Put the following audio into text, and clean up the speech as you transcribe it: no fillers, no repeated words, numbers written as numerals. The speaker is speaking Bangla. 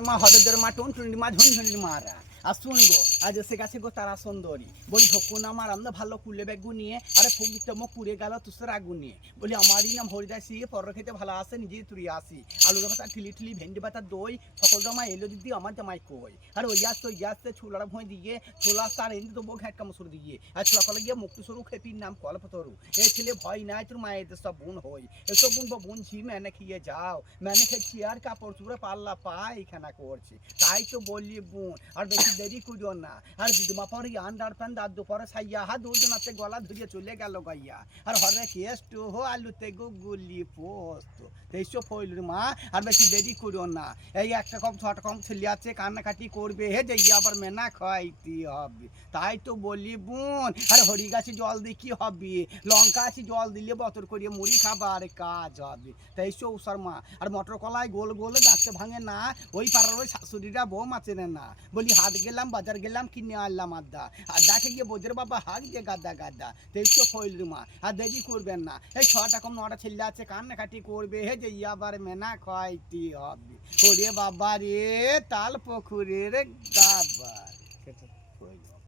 মা হদদের মা টুনটুনির মা ঝুনঝুনির মারা আর শুনবো আজ এসে গেছে গো তারা সুন্দরী বলি ঢকুন আমার আমরা ভালো কুলে ব্যাগু নিয়ে আরে ফুগিতম পুড়ে গেল তুষার আগুন নিয়ে বলি আমারই নাম হরিদাসী পর খেতে ভালো আসে নিজেই তুই আসি আলু কথা ঠিলি ঠিলি ভেন্ডি পাতা দই সকল জামাই এলো দিদি আমার জামাই কই আর ওই আসতে ছুলার ভয় দিয়ে ছোলা তার এনে তো বউ ঘ্যাটকা মসুর দিয়ে আর সকালে গিয়ে মুক্তি সরু খেপির নাম কল্পতরু এই ছেলে ভয় নাই তোর মায়ের সব বোন হই এসব বোন বোনছি মেনে খেয়ে যাও মেনে খেয়েছি আর কাপড় চুপড়ে পাল্লা পায়খানা করছি তাই তো বললি বোন আর বেশি দেরি করিও না আর দিদিমা পরে আন্ডার প্যান্ট আর দুপুরে সাইয়া হা দুজনাতে গলা ধুয়ে চলে গেল গাইয়া আর হরে কেষ্ট হো আলুতে গুলি পোস্ত এইসব হইল মা আর বেশি দেরি করিও না এই একটা কম ছটা কম ছেলে আছে কান্নাকাটি করবে হে যে আবার মেনা খাইতে হবে তাই তো বলি বোন আর হরি গাছে জল দিয়ে কি হবে লঙ্কা আছে জল দিলে বতর করিয়ে মুড়ি খাবার কাজ হবে তাই সব শর্মা আর মটর কলাই গোল গোল গাছে ভাঙে না ওই পাড়ার ওই শাশুড়িরা বউ মাচেনে না বলি হাট গেলাম বাজার গেলাম কিনে আনলাম আড্ডা আর ডাকে গিয়ে বোঝের বাবা হাক যে গাদ্দা গাদ্দা তেইশো ফইল মা আর দেরি করবেন না এই ছটা কম নটা ছেলে আছে কান্নাকাটি করবে হে যে আবার মেনা খাইতে হবে ওরে বাবা রে তাল পুকুরের দাবার।